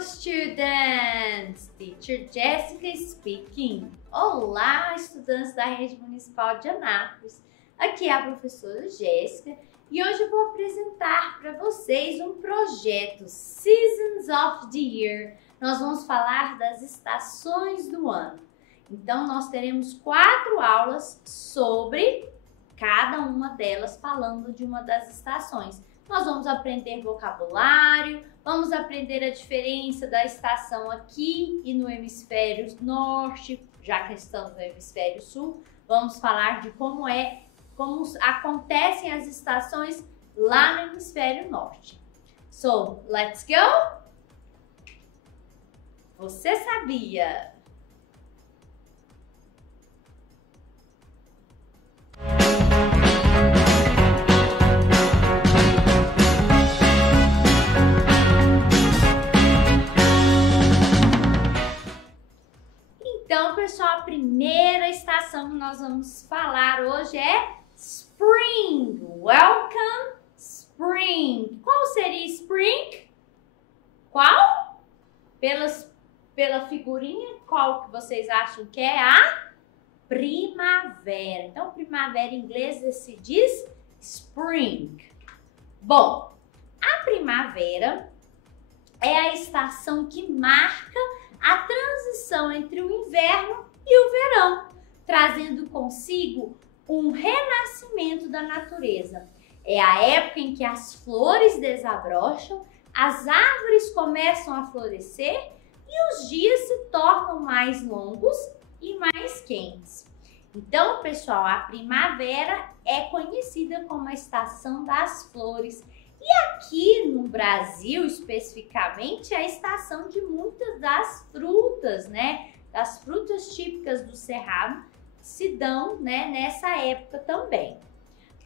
students! Teacher Jessica speaking. Olá, estudantes da Rede Municipal de Anápolis. Aqui é a professora Jéssica e hoje eu vou apresentar para vocês um projeto Seasons of the Year. Nós vamos falar das estações do ano. Então, nós teremos 4 aulas sobre cada uma delas falando de uma das estações. Nós vamos aprender vocabulário, vamos aprender a diferença da estação aqui e no hemisfério norte, já que estamos no hemisfério sul. Vamos falar de como acontecem as estações lá no hemisfério norte. So, let's go! Você sabia? Então, pessoal, a primeira estação que nós vamos falar hoje é Spring. Welcome, Spring. Qual seria Spring? Qual? Pela figurinha, qual que vocês acham que é a primavera? Então, primavera em inglês se diz Spring. Bom, a primavera é a estação que marca a transição entre o inverno e o verão, trazendo consigo um renascimento da natureza. É a época em que as flores desabrocham, as árvores começam a florescer e os dias se tornam mais longos e mais quentes. Então, pessoal, a primavera é conhecida como a estação das flores. E aqui no Brasil, especificamente, é a estação de muitas das frutas, né? Das frutas típicas do Cerrado se dão, né, nessa época também.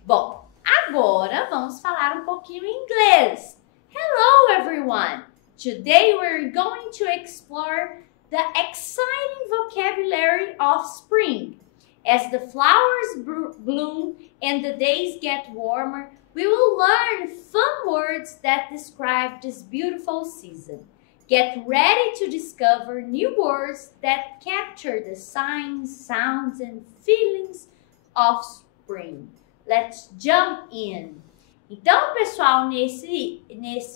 Bom, agora vamos falar um pouquinho em inglês. Hello, everyone! Today we're going to explore the exciting vocabulary of spring. As the flowers bloom and the days get warmer, we will learn fun words that describe this beautiful season. Get ready to discover new words that capture the signs, sounds, and feelings of spring. Let's jump in! Então, pessoal, nesse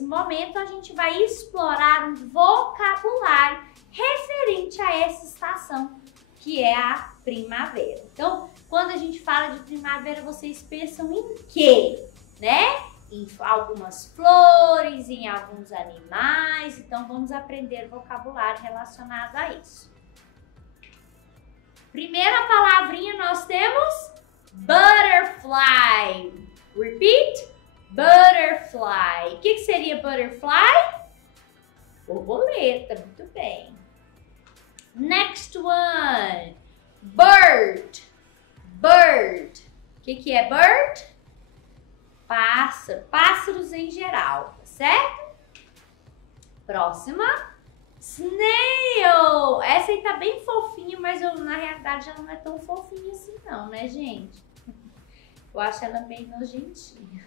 momento a gente vai explorar um vocabulário referente a essa estação, que é a primavera. Então, quando a gente fala de primavera, vocês pensam em quê? Né? Em algumas flores, em alguns animais. Então, vamos aprender vocabulário relacionado a isso. Primeira palavrinha nós temos butterfly. Repeat, butterfly. O que seria butterfly? Borboleta, muito bem. Next one, bird. Bird. O que é bird? Pássaro, pássaros em geral, tá certo? Próxima, snail. Essa aí tá bem fofinha, mas na realidade ela não é tão fofinha assim não, né, gente? Eu acho ela meio nojentinha.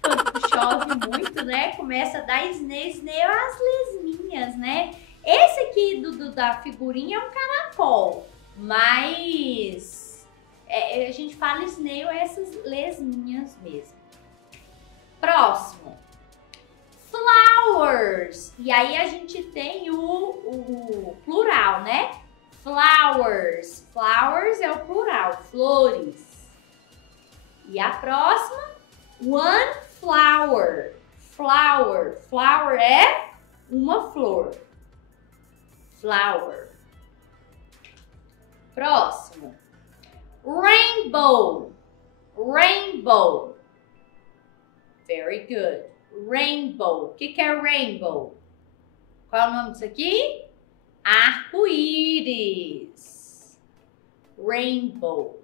Quando chove muito, né, começa a dar snail as lesminhas, né? Esse aqui da figurinha é um caracol, mas a gente fala snail, essas lesminhas mesmo. Próximo, flowers. E aí a gente tem o plural, né? Flowers. Flowers é o plural, flores. E a próxima, one flower. Flower. Flower é uma flor. Flower. Próximo, rainbow. Rainbow. Very good. Rainbow. O que é rainbow? Qual é o nome disso aqui? Arco-íris. Rainbow.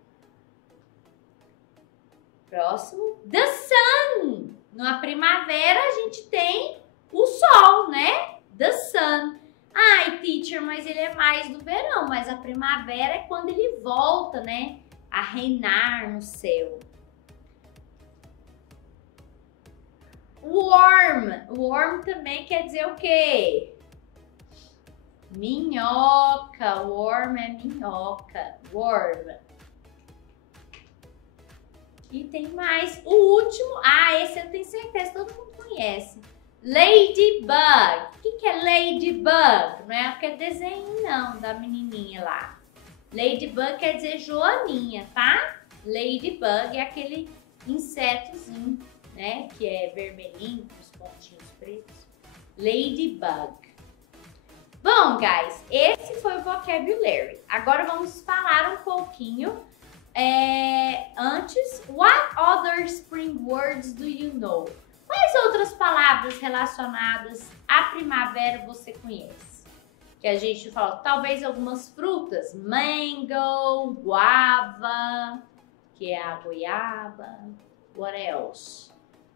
Próximo, the sun. Na primavera a gente tem o sol, né? The sun. Ai, teacher, mas ele é mais do verão, mas a primavera é quando ele volta, né, a reinar no céu. Warm. Worm também quer dizer o quê? Minhoca. Worm é minhoca. Worm. E tem mais. O último. Esse eu tenho certeza, todo mundo conhece. Ladybug. O que é ladybug? Não é aquele desenho, não, da menininha lá. Ladybug quer dizer joaninha, tá? Ladybug é aquele insetozinho, né? Que é vermelhinho, com os pontinhos pretos. Ladybug. Bom, guys, esse foi o vocabulary. Agora vamos falar um pouquinho antes. What other spring words do you know? Quais outras palavras relacionadas à primavera você conhece? Que a gente fala, talvez algumas frutas. Mango, guava, que é a goiaba. What else?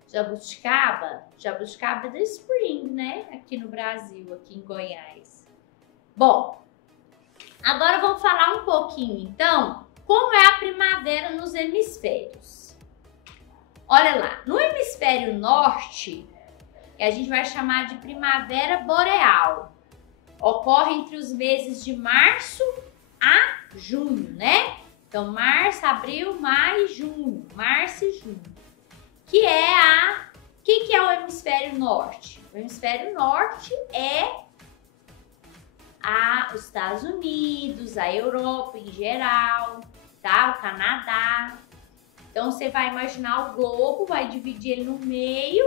Jabuticaba. Jabuticaba é da spring, né? Aqui no Brasil, aqui em Goiás. Bom, agora vamos falar um pouquinho, então, como é a primavera nos hemisférios. Olha lá, no hemisfério norte, que a gente vai chamar de primavera boreal, ocorre entre os meses de março a junho, né? Então, março, abril, maio, junho, março e junho. O que é o hemisfério norte? O hemisfério norte é os Estados Unidos, a Europa em geral, tá? O Canadá. Então, você vai imaginar o globo, vai dividir ele no meio,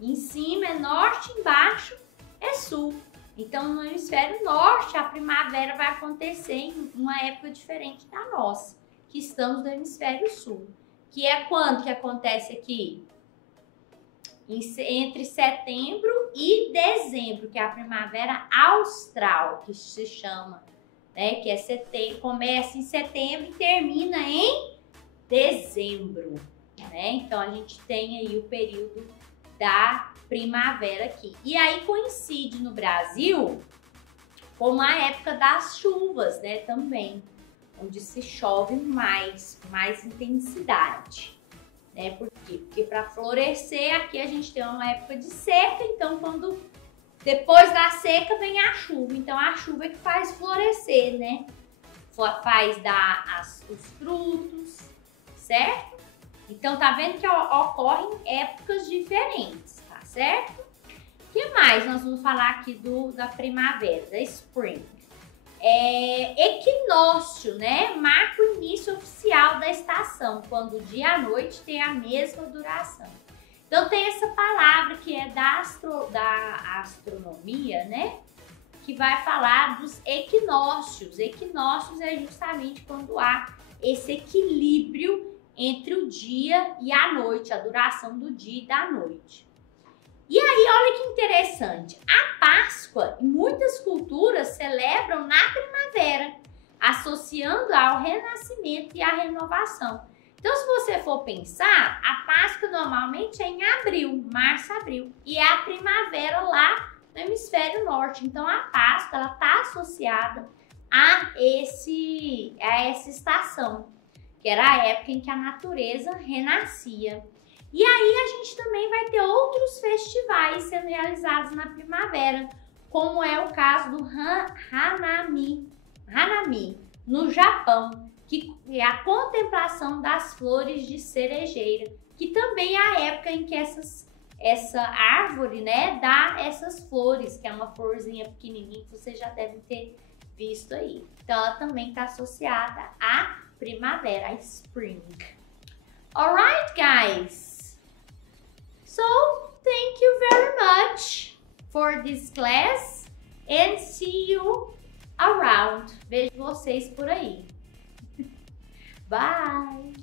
em cima é norte, embaixo é sul. Então, no hemisfério norte, a primavera vai acontecer em uma época diferente da nossa, que estamos no hemisfério sul. Que é quando que acontece aqui? Entre setembro e dezembro, que é a primavera austral, que se chama, né? Que é começa em setembro e termina em dezembro, né? Então a gente tem aí o período da primavera aqui. E aí coincide no Brasil com a época das chuvas, né? Também, onde se chove mais intensidade. Né? Por quê? Porque para florescer aqui a gente tem uma época de seca, então depois da seca vem a chuva. Então a chuva é que faz florescer, né? Faz dar os frutos, certo? Então tá vendo que ocorrem épocas diferentes, tá certo? O que mais nós vamos falar aqui da primavera, da spring? Equinócio, né? Marca o início oficial da estação, quando o dia e a noite tem a mesma duração. Então tem essa palavra que é da astronomia, né? Que vai falar dos equinócios. Equinócios é justamente quando há esse equilíbrio entre o dia e a noite, a duração do dia e da noite. E aí, olha que interessante, a Páscoa, muitas culturas celebram na primavera, associando ao renascimento e à renovação. Então, se você for pensar, a Páscoa normalmente é em abril, março, abril, e é a primavera lá no hemisfério norte. Então, a Páscoa ela está associada a essa estação, que era a época em que a natureza renascia. E aí a gente também vai ter outros festivais sendo realizados na primavera, como é o caso do Hanami, no Japão, que é a contemplação das flores de cerejeira, que também é a época em que essa árvore, né, dá essas flores, que é uma florzinha pequenininha que você já deve ter visto aí. Então ela também está associada à primavera, a spring. Alright, guys. So, thank you very much for this class and see you around. Vejo vocês por aí. Bye!